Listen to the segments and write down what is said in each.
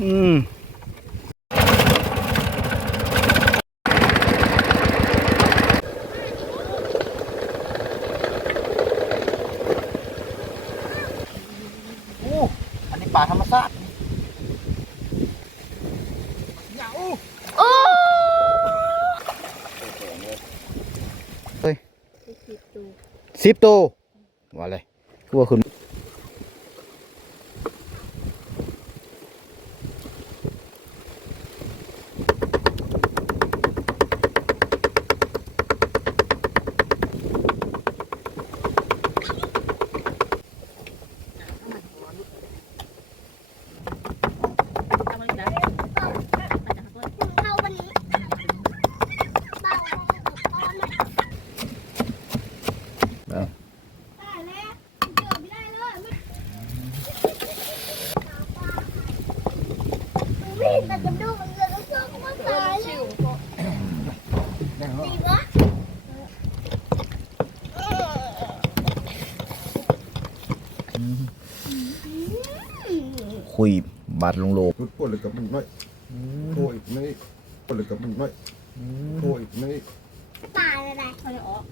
อืมโอ้อันนี้ป่าธรรมชาติเหงาโอ้เฮ้ยไปคิดดูสิบตัวว่าเลยกูว่าคุณ เอามาอีกแล้วอาจจะหักเลย เข้าวันนี้เบาตอนไหน เอา ตายแล้วเกิดไม่ได้เลยไม่แต่จะดูมันเลยแล้วก็มันตายเลยดีวะ คุยบาดลงโลกพูดพูดเลยกับมันน้อยโทรอีกไม่พูดเลยกับมันน้อยโทรอีกไม่ตายอะไรเขาจะออก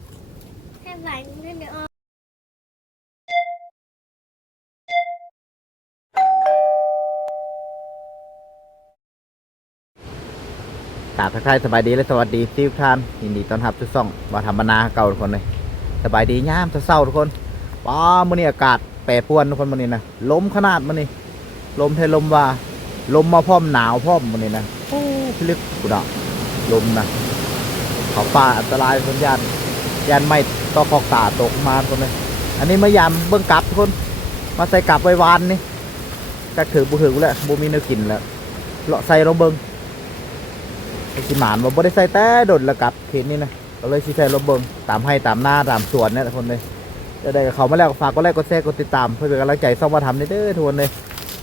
แค่ไหวไม่ได้ออกกราบทักทายสบายดีและสวัสดีทุกท่านยินดีต้อนรับทุกซ่องว่าธรรมนาเก่าทุกคนเลยสบายดีย่ามเศร้าๆทุกคนป้ามื้อนี้อากาศแปรปรวนทุกคนมื้อนี้นะลมขนาดมื้อนี้ ลมเทลมว่า ลมมาพร้อมหนาวพร้อมมื้อนี้นะโอ้พิลึกกูดอกลมนะเขาป่าอันตรายคนยานยานไม่ต่อขอกตาตกมาคนเลยอันนี้มายามเบื้องกลับทุกคนมาใส่กลับไว้วานนี่จักถือบุถือกูแล้วบูมีเนื้อกินแล้วเลาะใส่ลงเบิงไอ้หมานว่าบ่ได้ใส่แต่โดดแล้วกลับเขตนี้นะก็เลยสิใส่รถเบิงตามให้ตามหน้าตามสวนเนี่ยทุกคนเลยจะได้กับเขามาแล้วก็ฝากกดไลค์กดแชร์กดติดตามเพื่อเป็นกำลังใจส่องมาทำเด้อทุกคนเลย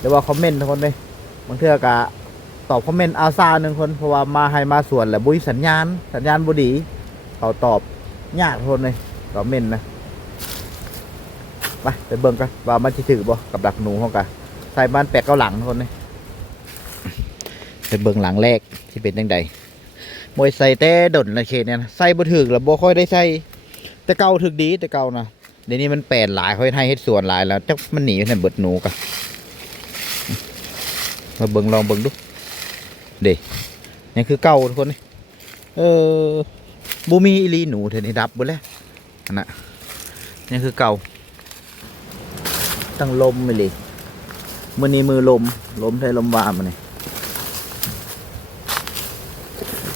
เดี๋ยวว่าคอมเมนต์ทุกคนเลยบางเทื่อกะตอบคอมเมนต์อาซาหนึ่งคนเพราะว่ามาให้มาสวนแหละบุยสัญญาณ สัญญาณบุดีเขาตอบยากทุกคนเลยคอมเมนนะไปไปเบิ่งกันว่ามันจะถือบ่กับดักหนูเขากะใส่บ้านแปะเก้าหลังทุกคนเลยไปเบิ่งหลังแรกที่เป็นยังไงมวยใส่แต่ดนละเขตเนี่ยนะใส่บ่ถึกแล้วบ่ค่อยได้ใส่แต่เก่าถึกดีแต่เก่านะเดี๋ยวนี้มันแปลนหลายค่อยให้เฮ็ดสวนหลายแล้วจักมันหนีไปไหนเบิดหนูกะ มาเบิ่งลองเบิ่งดูเด้นี่คือเก่าทุกคนนี่เออบ่มีอีลีหนูเท่านี้ดับเบิดแล้วนน่ะนี่คือเก่า ตั้งลมไปเลยมือนี้มือลม ลมไทยลมว่ามื้อนี้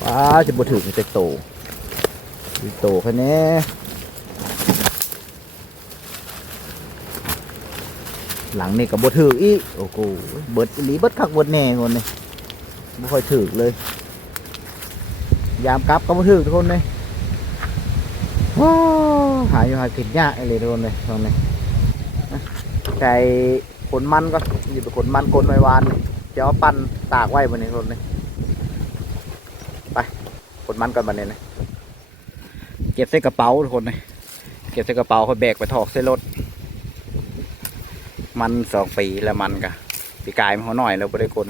ว้าจะบ่ถึงจะโตจะโตแค่นี้ หลังนี่ก็บ่ถึกอีโอ้โหเบิดอีหลีเบิดคักเบิดแน่คนนี่บ่ค่อยถึกเลย ยามกลับก็บ่ถึกทุกคนเลยว้าวหาอยู่หายกินยากไอ้เลยทุกคนเลยตรงนี้อะไก่ขนมันก็อยู่ไปขนมันกลนไว้วานจะเอาปั้นตากไว้บนนี้ทุกคนเลยขนมันก่อนมาเนี่ยนะเก็บใส่กระเป๋าทุกคนเลยเก็บใส่กระเป๋าค่อยแบกไปถอกใส่รถ มันสองปีแล้วมันกะปีกายมันเขาหน่อยแล้วไม่ได้คน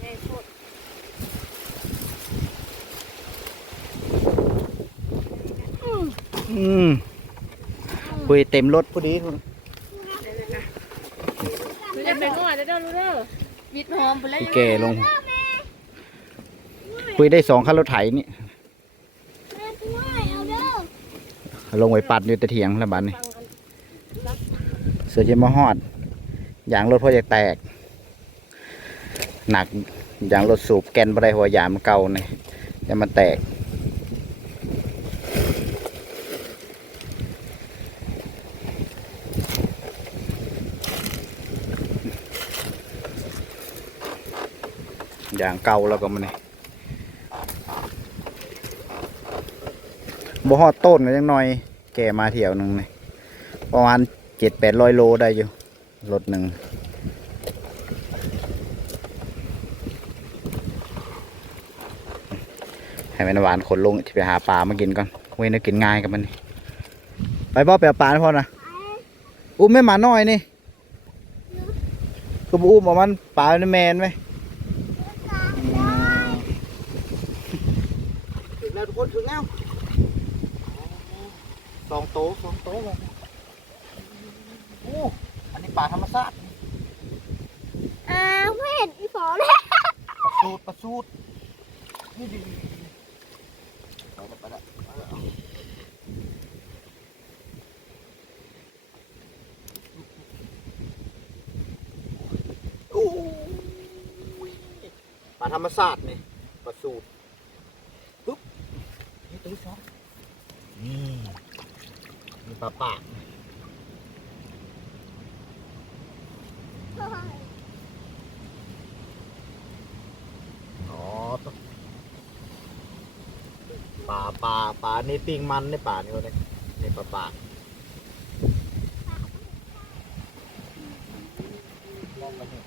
แม่โคตรอืมคุยเต็มรถพอดีทุกคนรู้จะเป็นง่อยเด้อรู้เด้อบิดหอมไปแล้วพี่แก่ลงคุยได้สองคันรถไถนี่แม่ช่วยเอาเด้อลงไว้ปัดอยู่แต่เถียงแล้วบัดนี้ เสือจะมาหอดยางรถพ่อจะแตก หนักยางรถสูบแกนบได้หัวยามเก่าเนี่ยจะมันแตกอย่างเก่าแล้วก็มันนี่บ่ฮอดต้นก็ยังน้อย แก่มาเที่ยวหนึ่งนี่ ประมาณเจ็ดแปดร้อยโลได้อยู่รถหนึ่งให้แม่นหวานขนลงที่ไปหาปลามากินก่อนเว้ยน่ากินง่ายกับมันนี่ไปบ่อไปเอาปลาให้พ่อนะอุ้มแม่หมาน้อยนี่คือบ่อุ้มเอามันปลาในแมนไหมถึงแล้วทุกคนถึงแล้วสองโต๊ะสองโตเลยโอ้อันนี้ปลาธรรมชาติอ้าวไม่เห็นอีฝอเลยปลาสูตรปลาสูตรนี่ดีไปแล้วไปแล้วไปแล้วโอ้ยปลาธรรมชาตินี่ปลาสูตรปุ๊บนี่ตัวที่สองนี่นี่ปลาปาก อ๋อตัวปลาปลาปลานี่ปิ้งมันในป่านี่วะเนี่ยนี่ปลาปากลองไปดู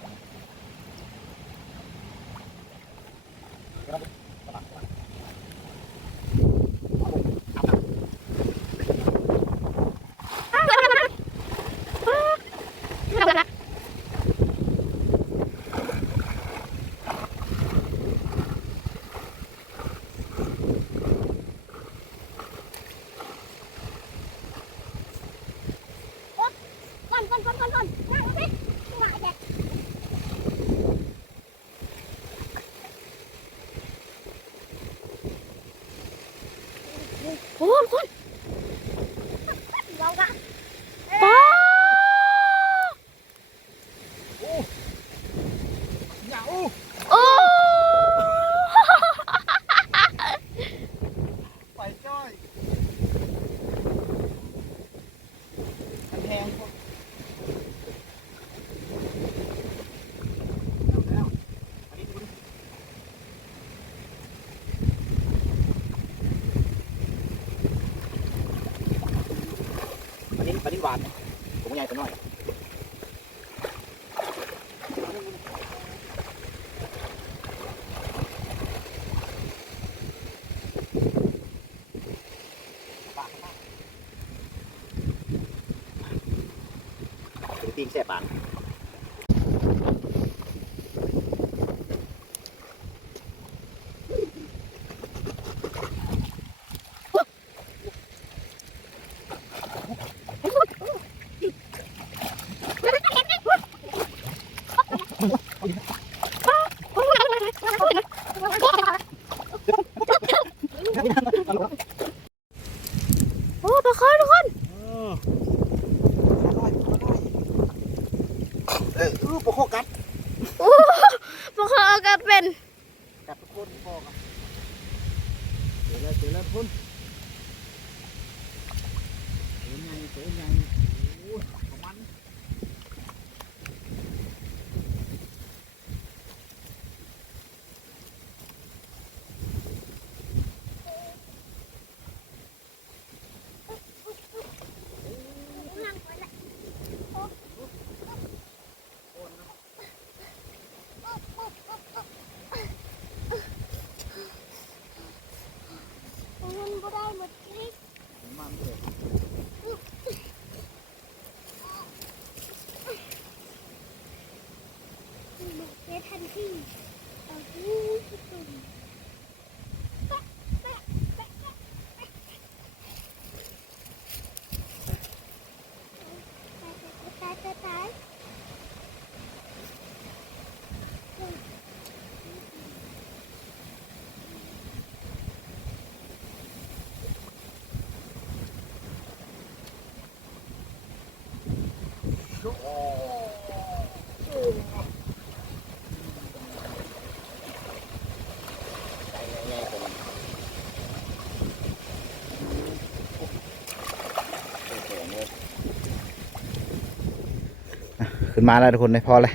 ขึ้นมาแล้วทุกคนได้พอเลย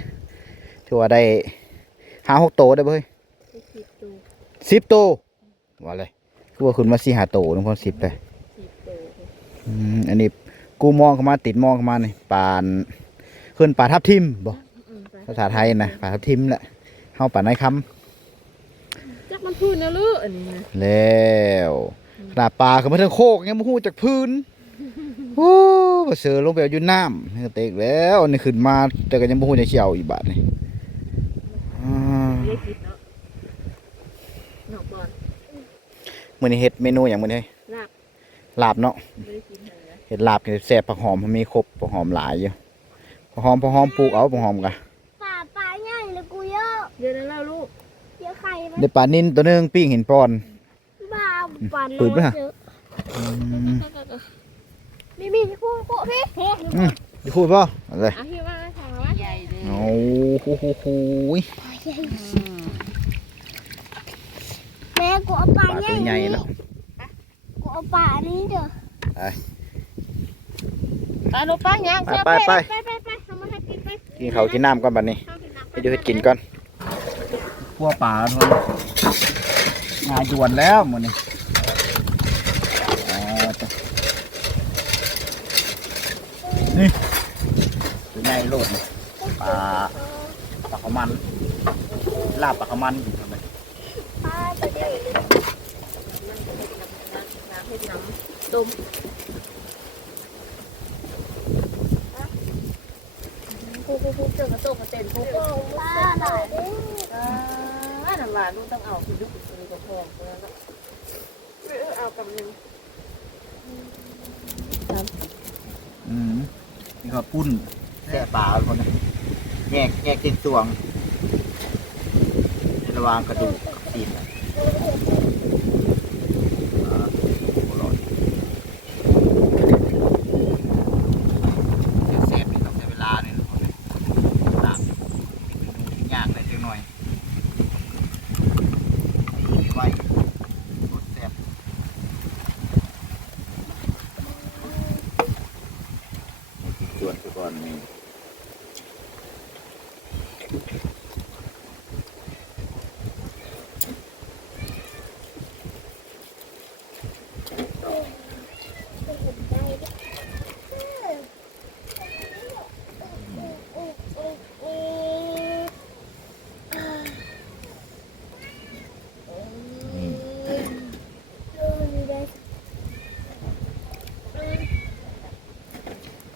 ถือว่าได้ห้าหกโตได้เบ้ยไปคิดดูสิบโตว่าเลยคือว่าขึ้นมาสี่ห้าโตทุกคนสิบเลยสิบโตอืมอันนี้กูมองเข้ามาติดมองเข้ามานี่ปาน ขึ้นป่าทับทิมบอกอืมไปภาษาไทยนะป่าทับทิมแหละเฮาป่าในคจักมันพูดนะลูกอันนี้นะำแล้วขนาดปลาเขามาถึงโคกยังมาหูจากพื้นโอ้ไปก็เสือลงไปเอาอยู่น้ำนี่ก็เตกแล้วนี่ขึ้นมาแต่ก็ยังบ่ฮู้จะเชี่ยวอีกบาทนี่อ่าไม่ได้คิดเนาะหนอกบอลมื้อนี้เฮ็ดเมนูหยังมื้อนี้ลาบลาบเนาะไม่ได้คิดเลยนะเห็ดลาบกับแซ่บผักหอมมันมีครบผักหอมหลายอยู่ ผักหอมผักหอมปลูกเอาผักหอมกะป่าป่าใหญ่เลยกูเยอะเดี๋ยวนั้นแล้วลูกเยอะใครมันได้ปลานิ่นตัวหนึงปิ้งเห็นปอน บ้าปั่นปืนปะเยอะอืมมีมีคู่คู่พี่เฮ้ยอืมจะพูดป่ะอะไรอะพี่ว่าถามว่าใหญ่เลยโอ้โหโหโหยแม่กูเอาปป่าลาใหญ่ตัวใหญ่เนาะกูเอาป่านี้เด้อไปลูกป้าย่างไปเสื้อไปไปไป ไปไปทำมาให้ กินไปกินข้าวกินน้ำก่อนบัดนี้ไปดูเฮ็ดกินก่อนพัวปลาทนงานด่วนแล้วมื้อนี้อ๋อจ้ะนี่ตัวใหญ่โลดนี่ปลาปลาขาวมัน ลาบปลาขาวมันอยู่ทำไมป่าตัวเดียวน้ำเผ็ดน้ำต้ม ผู้ผู้ผู้เจอกระโตกกระเต็นผู้ป่าหลายเด้ออ่าน้ำลายลูกต้องเอาคุณยุคคุณกระพงแล้วเอากำนึงอืมนี่ก็ปุ้นแค่ปลาคนนะแยกแยกเป็นส่วงในระหว่างกระดูกกับตีนน่ะอ่าโอ้โหแซ่บๆนี่ต้องใช้เวลาเนี่ยทุกคนเลยตามยากเลยจังหน่อยไว้กดแซ่บ ส่วนไปก่อนนี่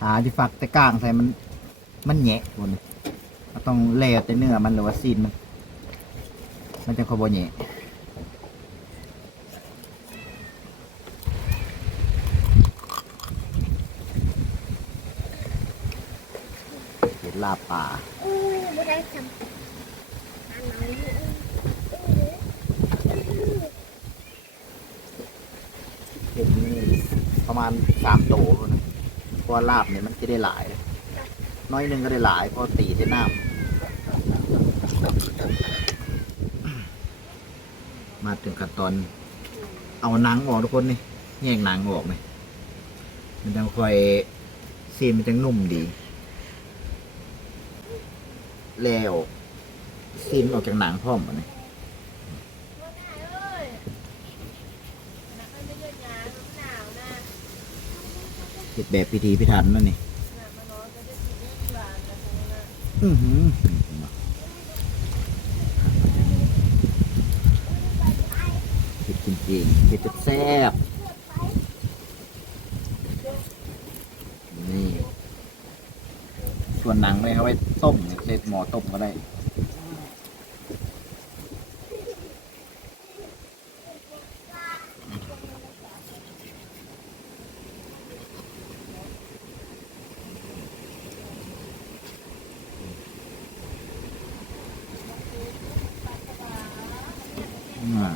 ปลา ที่ฟักแต่ก้างใส่มัน มันแหยะคนเราต้องเล่แต่เนื้อมันหรือว่าซีนมัน มันจะคอบ่แหยะเห็ดลาปลาเห็ดนี่ประมาณสามโตคนนะ ราะลาบเนี่ยมันจะได้หลาย น้อยหนึงก็ได้หลายพราะตีได้น้ำมาถึงขั้นตอน เอาหนังออกทุกคนนี่แยกหนังออกไหมมันจะค่อยซีนมันจะนุ่มดี แล้วซีนออกจากหนังพร้อมนี่ เห็ดแบบพิธีพิถันนั่นนี่อือหือเห็ดจริงๆเห็ดจะแซ่บนี่ส่วนหนังเลยเอาไว้ต้มเนี่ยใช้หมอต้มก็ได้ อ่า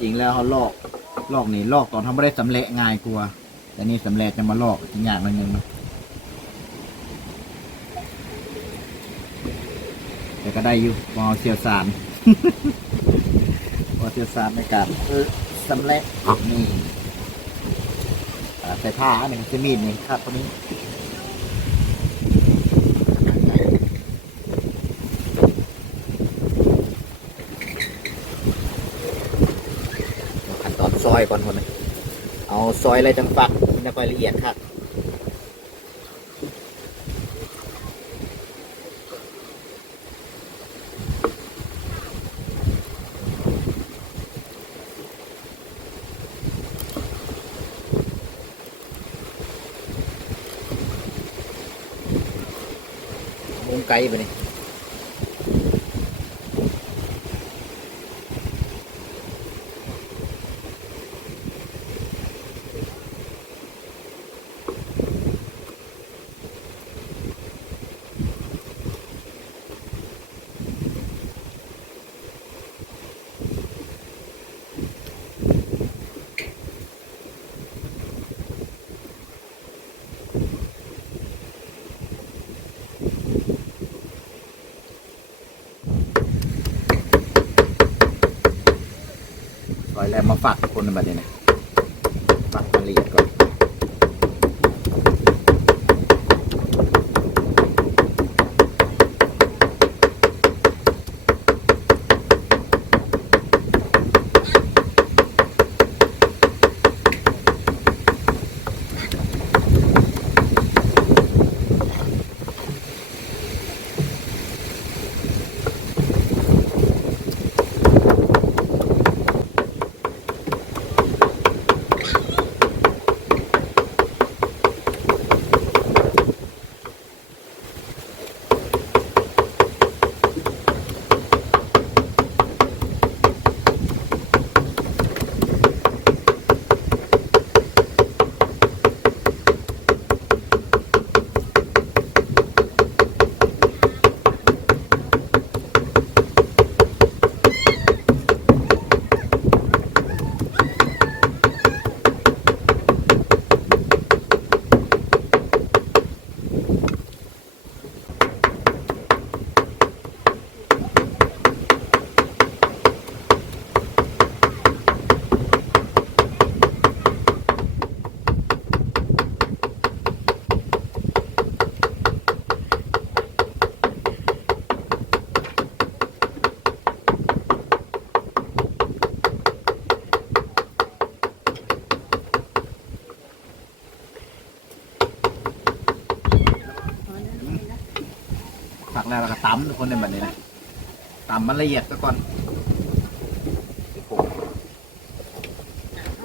จริง แล้วเขาลอกลอกนี่ลอกตอนทำไม่ได้สำเร็จง่ายกว่าแต่นี่สำเร็จจะมาลอกอีกอย่างหนึงนะแต่ก็ได้อยู่พอเสียวสารพอเสียวสารในการสำเร็จนี่ใส่ผ้าหนึ่งจะมีดนี่ครับตัวนี้ อยก่อนคนนะเอาซอยอะไรจังฟักมันจะไปละเอียดครับมุมไกลไปนี่ แล้วมาฝากทุกคนในบัดนี้นะ ทุกคนในบัดนี้นะตำมันละเอียดซะก่อน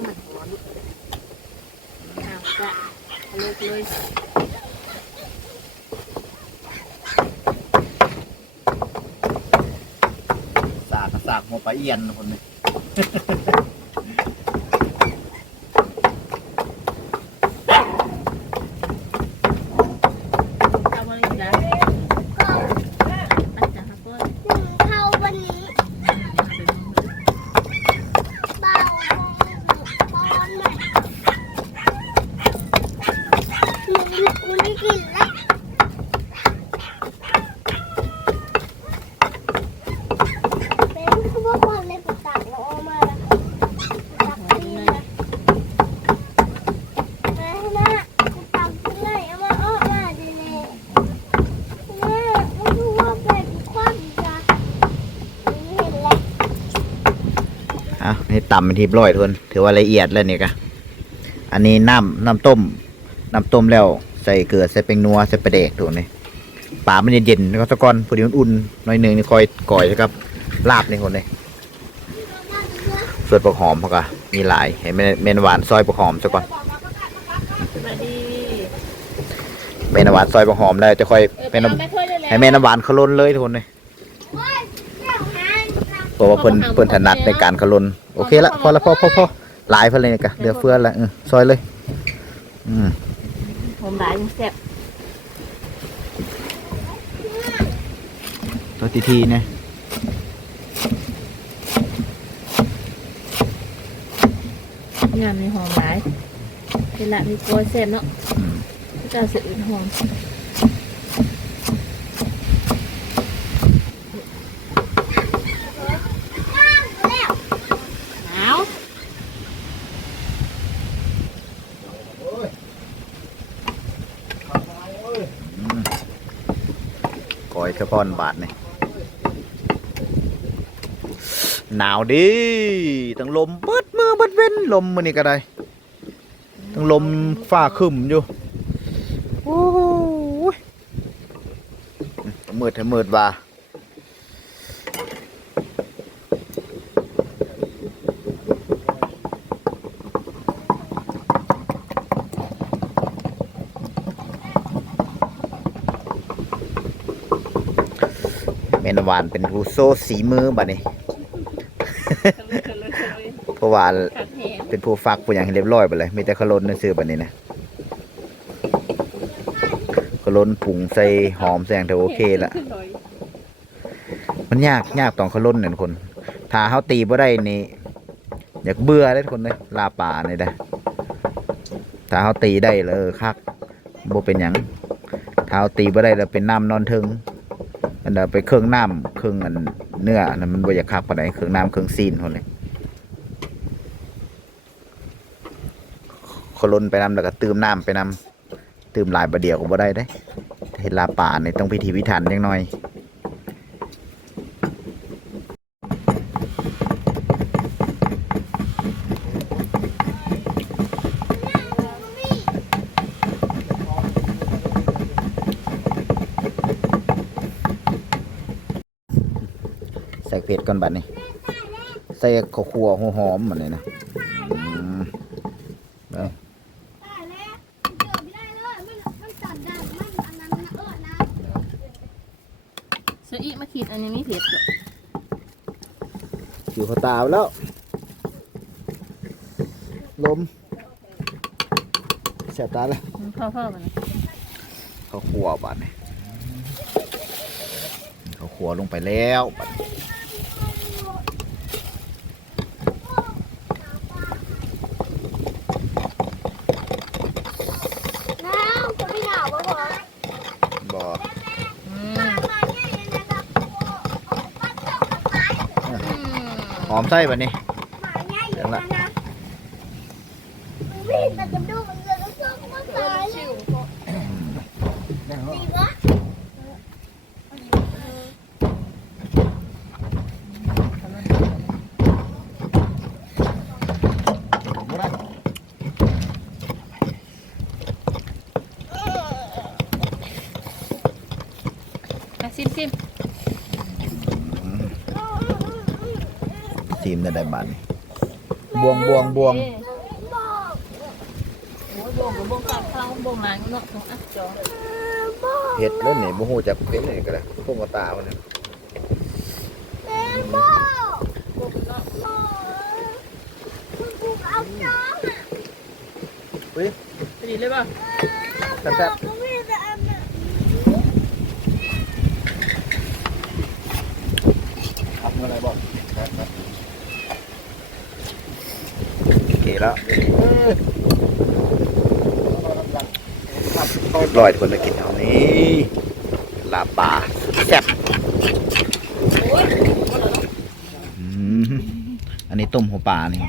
มันหอนอ้าวจะเอาเลิกเลยสากกระสากหัวปลาเอียนทุกคนเลย เอามาอีกแล้ว ก็ อาจารย์ครับก็ หนึ่งเท่าวันนี้เบาลงตอนใหม่หนูหนูได้กลินแล้วเป็นคือว่าความในปุตตะเราเอามาแล้วปุตตะตีนะแม่แม่ปุตตะที่ไหนเอามาเอามาดีเลยแม่มันคือว่าเป็นความจ้ะเห็นแล้ว อะนี่ ตำเป็นทีร้อยทุกคนถือว่าละเอียดแล้วเนี่ยกะอันนี้น้ำน้ำต้มน้ำต้มแล้วใส่เกลือใส่เป็นนัวใส่ปลาเด็กทุกคนเลยปลามันเย็นๆแล้วก็ตะกอนพอดีมันอุ่นหน่อยหนึ่งนี่คอยก่อยนะครับลาบนี่คนเลยส่วนปลาหอมเขาก็มีหลายเห็นไหมเมนหวานซอยปลาหอมซะก่อนสวัสดีเมนหวานซอยปลาหอมแล้วจะค่อยเออไปเป็นเอาน้ำแม่ถ้วยเลยแหละให้แม่น้ำหวานเขาล้นเลยทุกคนเลยเพ ราะว่าเพิ่นเพิ่นถนัดในการเขาล้นโอเคละพอละพอพอพอหลายเพิ่นเลยนี่กะเดือเฟือละเออซอยเลย อืมผมหลายยังแซ่บตัวทีทีเนี่ยงานมีหอมหลายเป็นละมีโกยแซ่บเนาะอืมเจ้าเสียอื่นหอม ก้อยสะพอนบาทนี่หนาวดิตั้งลมเบิดมือเบิดเว้นลมมื้อนี่ก็ได้ตั้งลมฝ้าครึ้มอยู่โอ้ยมืดให้มืดว่า นำหวานเป็นผู้โซ่สีมือบัดนี้กันเลยกันเลยเพราะว่าขัดแหงเป็นผู้ฟักผู้อย่างให้เรียบร้อยไปเลยมีแต่ขลนนั่นซื้อบัดนี้นะขลนผงใส่หอมใส่อย่างเดียวโอเคละขึ้นหน่อยมันยากยากตอนเขาล้นเนี่ยคนถ้าเขาตีบ่ได้นี่อยากเบื่อเลยคนเลยลาป่านี่ได้อถ้าเขาตีได้แล้วเออคักบ่เป็นหยังถ้าเขาตีบ่ได้แล้วเป็นน้ำนอนเทิง อันเดาไปเครื่องน้ำเครื่องอันเนื้ออันนั้นมันบริยากคักปานใดเครื่องน้ำเครื่องซีนคนเลยเขาล้นไปน้ำแล้วก็ตื่มน้ำไปน้ำตื่มหลายประเดียวก็บ่ได้ได้เห็นลาป่าในต้องพิธีพิถันยังหน่อย ใส่เผ็ดก่อนบัดนี้ ใส่ข้าวคั่วหัวหอมมันเลยนะอืมไปตายแล้วเกิดไม่ได้เลยมันมันจัดได้มันอันนั้นนะเออนะซื้ออีกมาคิดอันนี้มีเผ็ดเหรออยู่ข้าวตาแล้ว ลมแสบตาแล้วพ่อพ่อมันข้าวคั่วบัดนี้ข้าวคั่วลงไปแล้วบัดนี้น้ำจะไม่หนาวปะวะ บ่ อืม มาเนี่ยยังไงครับป้าเจ้ามาขาย ห อมใส่บัดนี้หมาเนี่ยอยู่นะนะวิ่งแต่จะดูมันจะต้องช่วยมาขายเลยดีวะ อะซิมซิม ซีม ได้ได้บัดนี้บวงบวงบวงบอกโอ้ยบวงกับบวงกับข้าวบวงหลานเนาะของอะจอบอกเห็ดแล้วนี่บ่ฮู้จักเป็นนี่ก็ได้พวกมาตามันนี่แม่บอกบวงเนาะบอกคุณครูเอาจ้องอะเฮ้ยไปดีเลยป่ะแซ่บ ก็ไม่ได้อันน่ะ ทำอะไรบอก โอเค แล้วเรียบร้อยทุกคนเลยกินเอานี้ลาบป่าแซ่บอืมอันนี้ต้มหัวปลานี่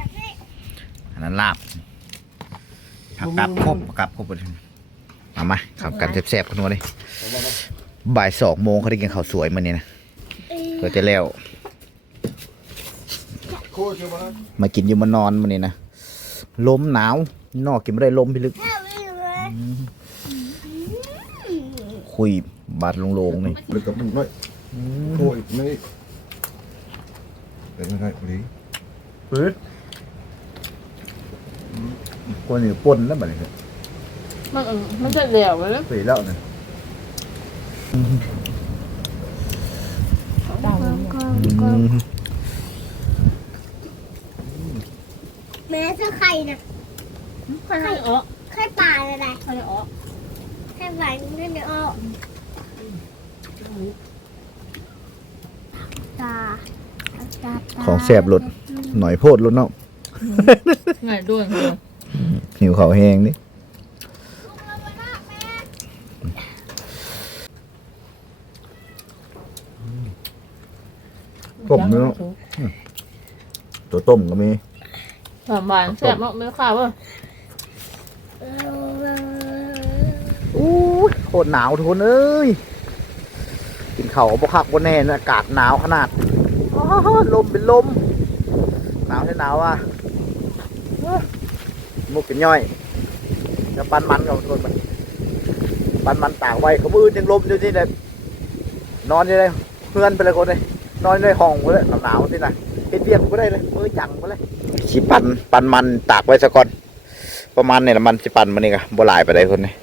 อันนั้นลาบผักกับครบผักกับครบหมดเอามาขับกันแซ่บๆกันนัวเลยบ่ายสองโมงเขาได้กินข้าวสวยมันนี่นะเพื่อจะแล้วโคตรเชียวมามากินอยู่มานอนมันนี่นะ ลมหนาวนอกกินไม่ได้ลมพิลึกแค่ไม่เลยคุยบาดโลงๆนี่เลยกับมันน้อยโอ้ยไม่เป็นอะไรพอดีปืดคนอยู่ป่นแล้วบัดนี้มันเออมันจะเหลวเลยสีแล้วนะดาว แม่ซื้อไข่นะใครให้ออกไข่ปลาอะไรใครให้ออกไข่ปลาเนี่ยเดี๋ยวเอาตาตาตาของแสบหลดหน่อยโพดหลดเนาะง่ายด้วยเลยหิวเขาวแห้งนี่ต้มเนาะตัวต้มก็มี สามบานแซ่บมากไม่ข้าวเว้ยอู้ยโคตรหนาวทุกคนเอ้ยกินเขาวบกคักบนแน่นะอากาศหนาวขนาดอ้าวลมเป็นลม หนาวให้หนาวอะอ้าวมุกกินย่อยจะปันมันกับทุกคนมันปันมันตากไว้เขามือยังลมอยู่ที่เลยนอนอยู่เลยเพื่อนไปเลยคนเลยนอนอยู่ในห้องไปเลยหนาวๆที่ไหนเฮ็ดเบียกก็ได้เลยมือจังไปเลย สิปันปันมันตากไว้ซะก่อน ประมาณนี่ละมันสิปันมันนี่กะบ่หลายไปได้คนนี่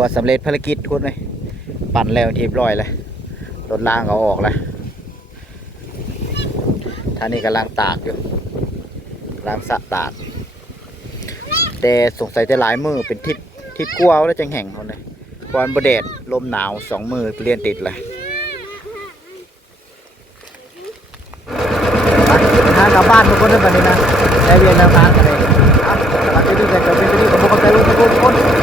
ว่าสำเร็จภารกิจคุณไหมปั่นแล้วทีบร้อยเลยรถล่างเขาออกแล้วท่านี้กำลังตากอยู่กำางสะตากแต่สงสัยจะหลายมือเป็นทิศทิศกลัวแล้วจังแห่งเขาเลยควันบดเดดลมหนาวสองมือเรียนติดเลยทางกลับบ้านทุกคนเรื่องแบบนี้นะได้เรียนแล้วทางอะไรครับสำหรักที่ดูแต่จะเป็นที่ของพวกเราทุกคน